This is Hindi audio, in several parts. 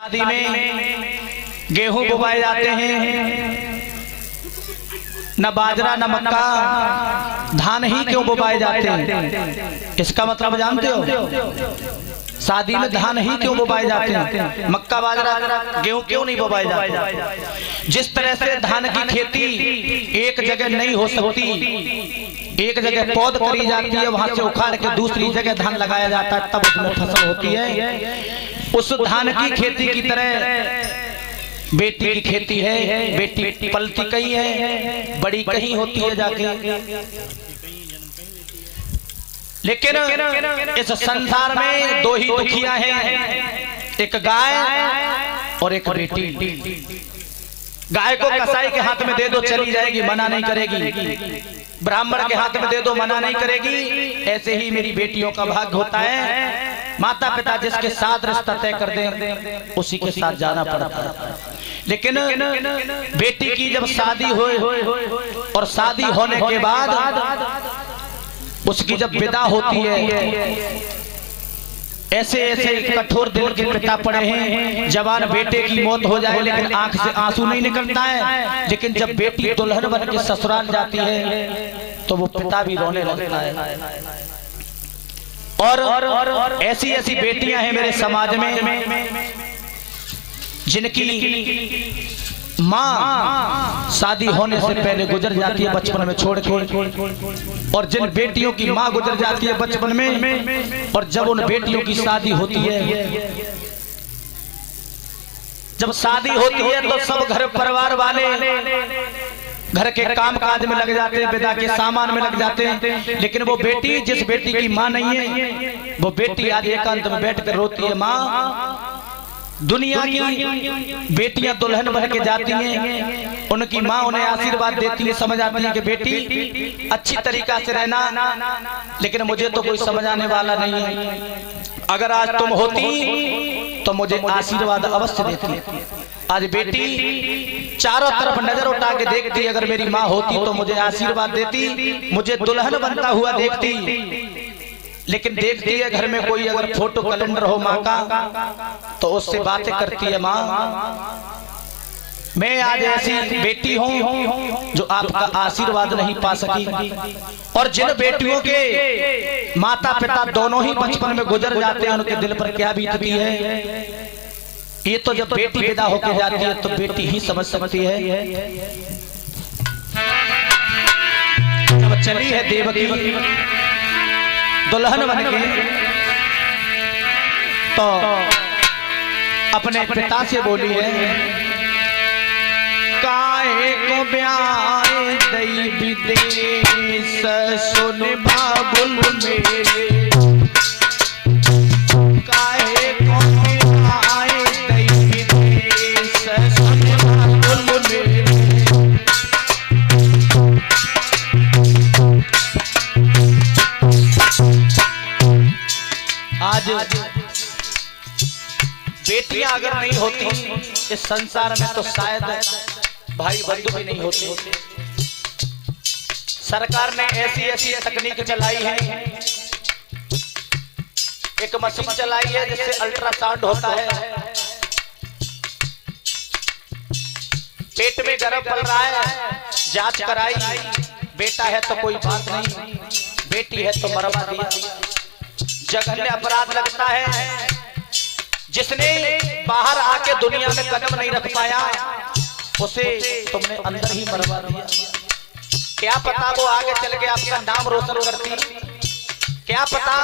शादी में गेहूं बोए जाते हैं, न बाजरा न मक्का, धान ही क्यों बोए जाते हैं? इसका मतलब जानते हो? शादी में धान ही क्यों बोए जाते हैं? मक्का बाजरा गेहूं क्यों नहीं बोए जाते? जिस तरह से धान की खेती एक जगह नहीं हो सकती, एक जगह पौध करी जाती है, वहां से उखाड़ के दूसरी जगह धान लगाया जाता है, तब उसमें फसल होती है। उस धान की खेती की तरह बेटी की खेती है। बेटी पलती कहीं है, बड़ी कहीं होती है जाके। लेकिन इस संसार में दो ही दुखियां हैं, एक गाय और एक बेटी। गाय को कसाई के हाथ में दे दो चली जाएगी, मना नहीं करेगी। ब्राह्मण के हाथ में दे दो मना नहीं करेगी। ऐसे ही मेरी बेटियों का भाग्य होता है, माता पिता जिसके साथ रिश्ता तय कर दें उसी के साथ जाना पड़ता है। लेकिन बेटी की जब शादी हो और शादी होने के बाद उसकी जब विदा होती है, ऐसे ऐसे कठोर दिल के पिता पड़े हैं, जवान बेटे की मौत हो जाए लेकिन आंख से आंसू नहीं निकलता है। लेकिन जब बेटी दुल्हन बन के ससुराल जाती है तो वो पिता भी रोने लगता है। और ऐसी ऐसी बेटियां हैं मेरे समाज में जिनकी माँ शादी होने से पहले गुजर जाती है बचपन में छोड़ के, और जिन बेटियों की माँ गुजर जाती है बचपन में, और जब उन बेटियों की शादी होती है, जब शादी होती है तो सब घर परिवार वाले घर के काम काज में लग जाते हैं, विदा के सामान में लग जाते हैं। लेकिन वो बेटी जिस बेटी की माँ नहीं है, वो बेटी आज एकांत में बैठ कर रोती है। माँ, दुनिया की बेटियां दुल्हन बन के जाती हैं, उनकी माँ उन्हें आशीर्वाद देती है, समझ आती है कि बेटी अच्छी तरीका से रहना, लेकिन मुझे तो कोई समझाने वाला नहीं है। अगर आज तुम होती तो मुझे आशीर्वाद अवश्य देती। आज बेटी चारों तरफ नजर उठा के देखती, अगर मेरी माँ होती तो मुझे आशीर्वाद देती, मुझे दुल्हन बनता हुआ देखती। लेकिन देखती है घर में कोई अगर फोटो कैलेंडर हो माँ का तो उससे बातें करती है। माँ, मैं आज ऐसी बेटी हूँ जो आपका आशीर्वाद नहीं पा सकी। और जिन बेटियों के माता पिता दोनों ही बचपन में गुजर जाते हैं, उनके दिल पर क्या बीतती है, ये तो जब बेटी विदा होकर जाती है तो बेटी ही समझ सकती है। जब चली है देवकी दुल्हन बन के तो अपने पिता से बोली है, काहे को ब्याह दई विदेश सुन बाबुल मेरे, काहे को ब्याह दई विदेश सुन बाबुल मेरे। आज बेटियां अगर नहीं होती इस संसार में तो शायद भाई बंधु भी नहीं होते। सरकार ने ऐसी ऐसी तकनीक चलाई है, एक मशीन चलाई है जिससे अल्ट्रासाउंड होता है। पेट में गर्भ पल रहा है, जांच कराई, बेटा है तो कोई बात नहीं, बेटी है तो मरवा दिया। जघन्य अपराध लगता है, जिसने बाहर आके दुनिया में कदम नहीं रख पाया उसे तुमने अंदर ही मरवा दिया। क्या पता वो आगे चल के आपका नाम रोशन करती, क्या पता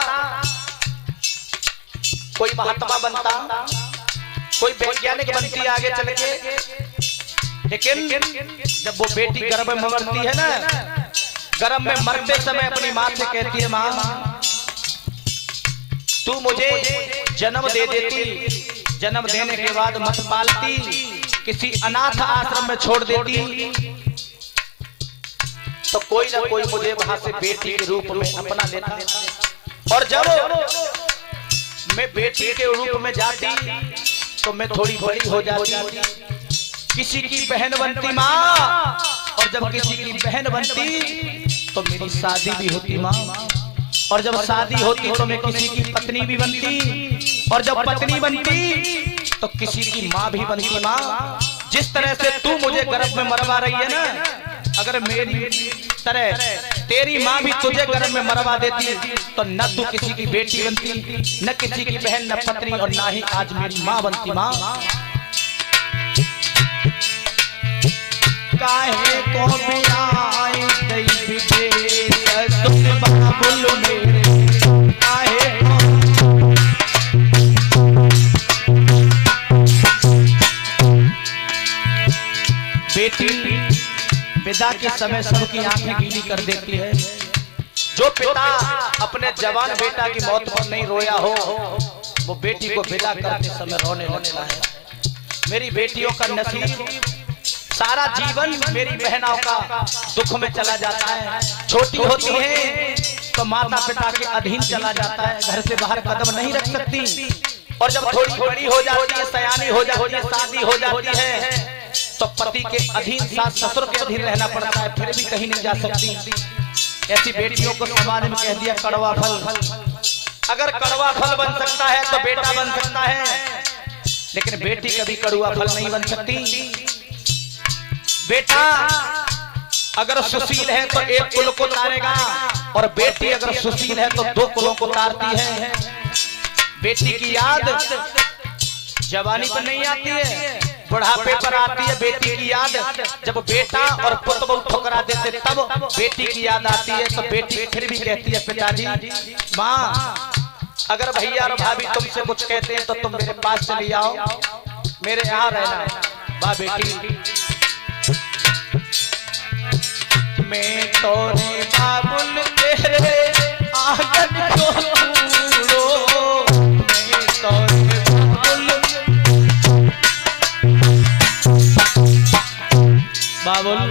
कोई महात्मा बनता, कोई वैज्ञानिक बनती आगे चल के। लेकिन जब वो बेटी गर्भ में मरती है ना, गर्भ में मरते समय अपनी माँ से कहती है, माँ तू मुझे जन्म दे देती, जन्म देने के बाद मत पालती, किसी अनाथ आश्रम में छोड़ देती तो कोई ना कोई मुझे वहां से बेटी के रूप में अपना लेता। और जब मैं बेटी के रूप में जाती तो मैं थोड़ी बड़ी हो जाती, किसी की बहन बनती माँ, और जब किसी की बहन बनती तो मेरी शादी भी होती माँ, और जब शादी होती तो मैं किसी की पत्नी भी बनती, और जब पत्नी बनती तो तो किसी की माँ भी बनती माँ। जिस तरह से तू मुझे गर्भ में मरवा रही है ना, अगर मेरी तरह तेरी माँ भी तुझे गर्भ में मरवा देती तो न तू किसी की बेटी बनती, न किसी की बहन, न पत्नी, और ना ही आज मेरी माँ बनती माँ। काहे को बियाई दई विदेश तुम बाबुल मेरे, काहे बेटी विदा के समय सबकी आंखें गीली कर देती है। जो पिता अपने जवान बेटा की मौत पर नहीं रोया हो, वो बेटी को विदा करते समय रोने लगता है। मेरी बेटियों का नसीब सारा जीवन मेरी बहनों का दुख में चला जाता है। छोटी होती है तो माता पिता के अधीन चला जाता है, घर से बाहर कदम नहीं रख सकती। और जब थोड़ी बड़ी हो जाती है, सयानी हो जाती है, शादी हो जाती है, तो पति के अधीन, सास ससुर के अधीन रहना पड़ता है, फिर भी कहीं नहीं जा सकती। ऐसी बेटियों को समाज में कह दिया कड़वा फल। अगर कड़वा फल बन सकता है तो बेटा बन सकता है, लेकिन बेटी कभी कड़वा फल नहीं बन सकती। बेटा अगर सुशील है तो एक कुल को तारेगा, और बेटी अगर सुशील है तो 2 कुलों को तारती है। बेटी की याद जवानी पर नहीं आती है, बुढ़ापे पर आती है। बेटी की याद जब बेटा और पुत्र बहुत ठुकरा देते तब बेटी की याद आती है। तो बेटी फिर भी कहती है पिताजी, माँ अगर भैया और भाभी तुमसे कुछ कहते हैं तो तुम मेरे पास चली आओ, मेरे यहाँ रहना। वाह बेटी, मैं तोरे बाबुल तेरे आंगन को कूड़ो, मैं तोरे बाबुल,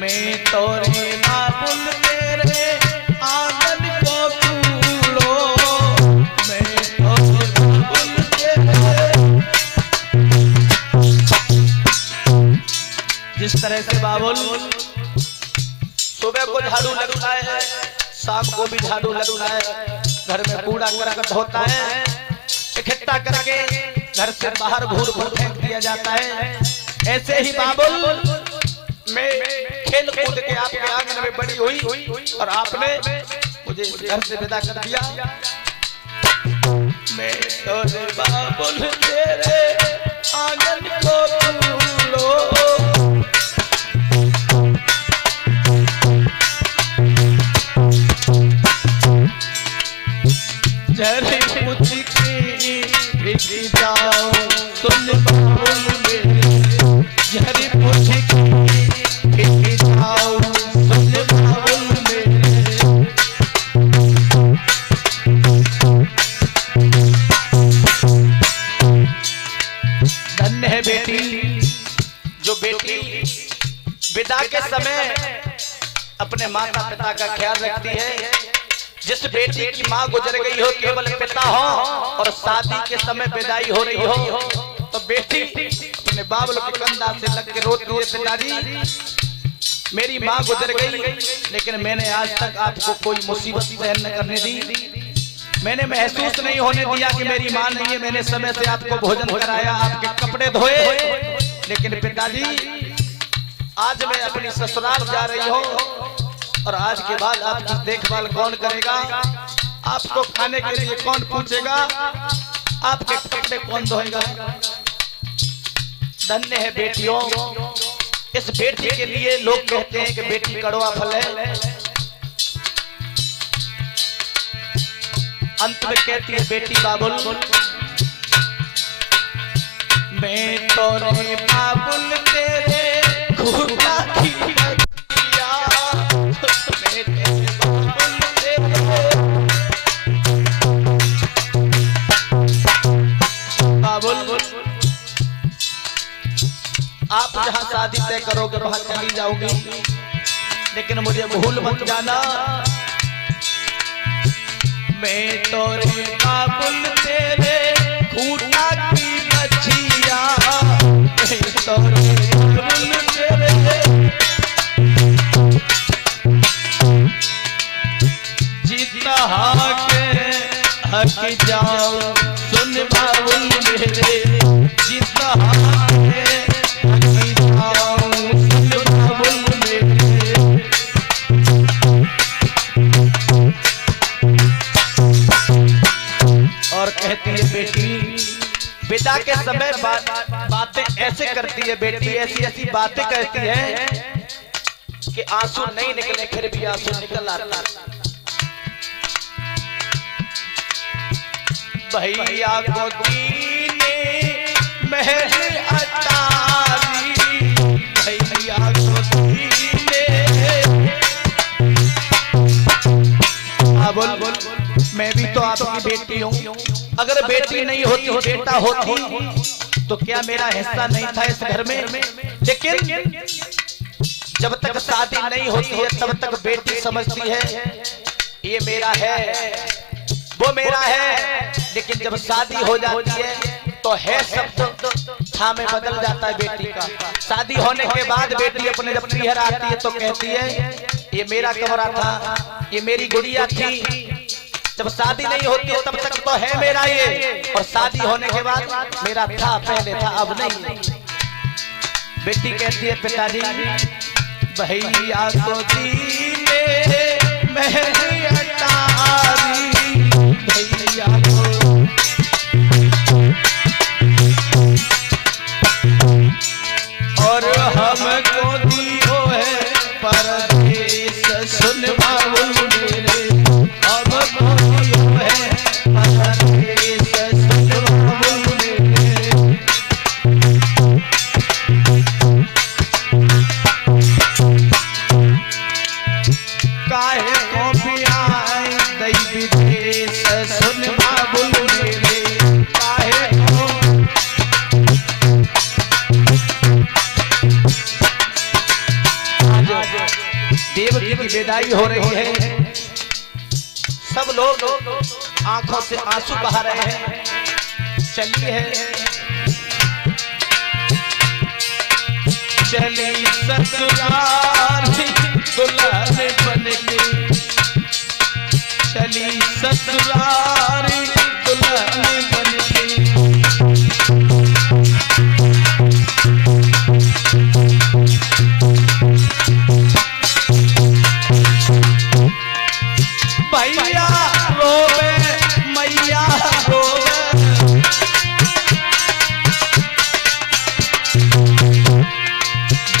मैं तोरे बाबुल तेरे आंगन को कूड़ो, मैं तोरे बाबुल तेरे। जिस तरह से बाबुल सुबह को झाड़ू लगता है, शाम को भी झाड़ू लगता है, घर में कूड़ा करकट होता है, इकट्ठा करके घर से बाहर घूर घूर फेंक दिया जाता है। ऐसे ही बाबुल मैं खेल कूद के आपके आंगन में बड़ी हुई और आपने मुझे घर से विदा कर दिया। मैं तोरे बाबुल तेरे आंगन को कूड़ो, जरे मुझकी बिकी जाओ तुम बाबुल मेरे, जरे मुझकी बिकी जाओ तुम बाबुल मेरे। धन्य है बेटी जो बेटी विदा के समय अपने माता पिता का ख्याल रखती है। जिस बेटी की माँ गुजर गई हो, केवल पिता हो, और शादी के समय विदाई हो रही हो, तो बेटी अपने बाबुल के कंधा से लग के रोती है, पिताजी मेरी माँ गुजर गई, लेकिन मैंने आज तक आपको कोई मुसीबत सहन न करने दी। मैंने महसूस नहीं होने दिया कि मेरी माँ नहीं है। मैंने समय से आपको भोजन कराया, आपके कपड़े धोए, लेकिन पिताजी आज मैं अपनी ससुराल जा रही हूँ, और आज के बाद आपकी देखभाल कौन करेगा, आपको खाने के लिए कौन पूछेगा, आपके कपड़े कौन धोएगा। धन्य है बेटियों, इस बेटी के लिए लोग कहते हैं कि बेटी कड़वा फल है। अंत में कहती है बेटी बाबुल, मैं तोरे बाबुल तेरे खूटा की आप जहां शादी तय करोगे वहां चली जाओगी, लेकिन मुझे भूल मत जाना। मैं तोरे बाबुल तेरे खूटा की बचिया, मैं तोरे बाबुल तेरे। जीता के हक जाओ सुन बेटी विदा के समय बातें ऐसे करती है बेटी, ऐसी ऐसी बातें कहती है कि आंसू नहीं निकले फिर भी आंसू निकल आते। भैया को दीने महल अटारी, भैया को दीने। हाँ बोल बोल, मैं भी तो आपकी बेटी हूँ। अगर बेटी नहीं होती बेटा होती तो क्या मेरा हिस्सा नहीं था इस घर में? लेकिन जब तक शादी नहीं होती है तब तक बेटी समझती है ये मेरा है, वो मेरा है। लेकिन जब शादी हो जाती है तो है शब्द था में बदल जाता है बेटी का। शादी होने के बाद बेटी अपने जब पीहर आती है तो कहती है ये मेरा कमरा था, ये मेरी गुड़िया थी। जब शादी नहीं होती है तब तक तो है मेरा ये, और शादी होने के बाद मेरा था, पहले था अब नहीं। बेटी कहती है पिताजी भैया को दीने महल अटारी, भैया को। और हमको दियो है परदेश सुन बाबुल मेरे, हमको दियो है परदेश सुन बाबुल मेरे। काहे को पियाई दई विदेश सुन बाबुल मेरे, काहे को। देवकी की विदाई हो रही है, सब लोग आंखों से आंसू बहा रहे हैं। चली है चली ससुराल दुल्हन बन के, चली ससुराल दुल्हन बन के। भैया रोवे मैया रोवे,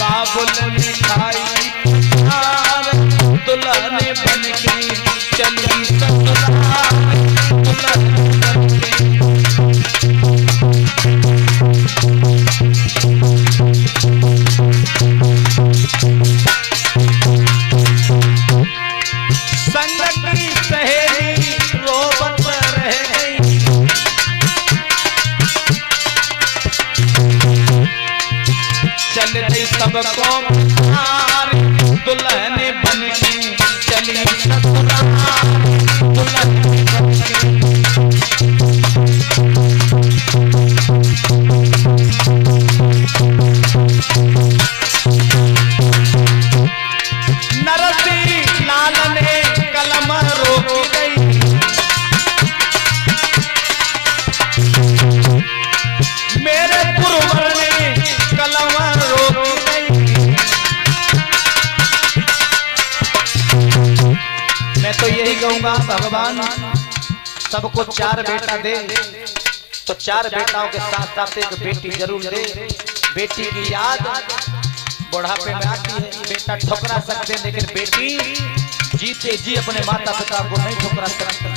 बाबुल ने खाई प्यार दुल्हन बन के, चली ससुराल दुल्हन बन के। संगती सहेली रोबत रह गई, चल रही सबको दुल्हन बन के, चली ससुराल दुल्हन बन के। नरसी लाल ने कलम रोकी गई, मेरे पुरवर ने कलम रोकी गई। मैं तो यही कहूंगा भगवान सबको चार बेटा दे, तो चार बेटाओं के साथ साथ एक बेटी जरूर दे। बेटी की याद बुढ़ापे में आती है। बेटा ठुकरा सकते लेकिन बेटी जीते जी अपने माता पिता को नहीं ठुकरा सकती।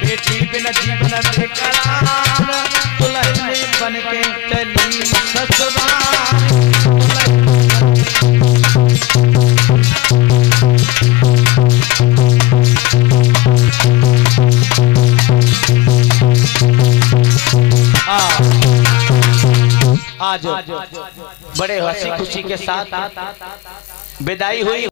बेटी बिना जीवन बेकरार दुल्हन बन के चली ससुराल दुल्हन आज बड़े हंसी खुशी के साथ विदाई हुई।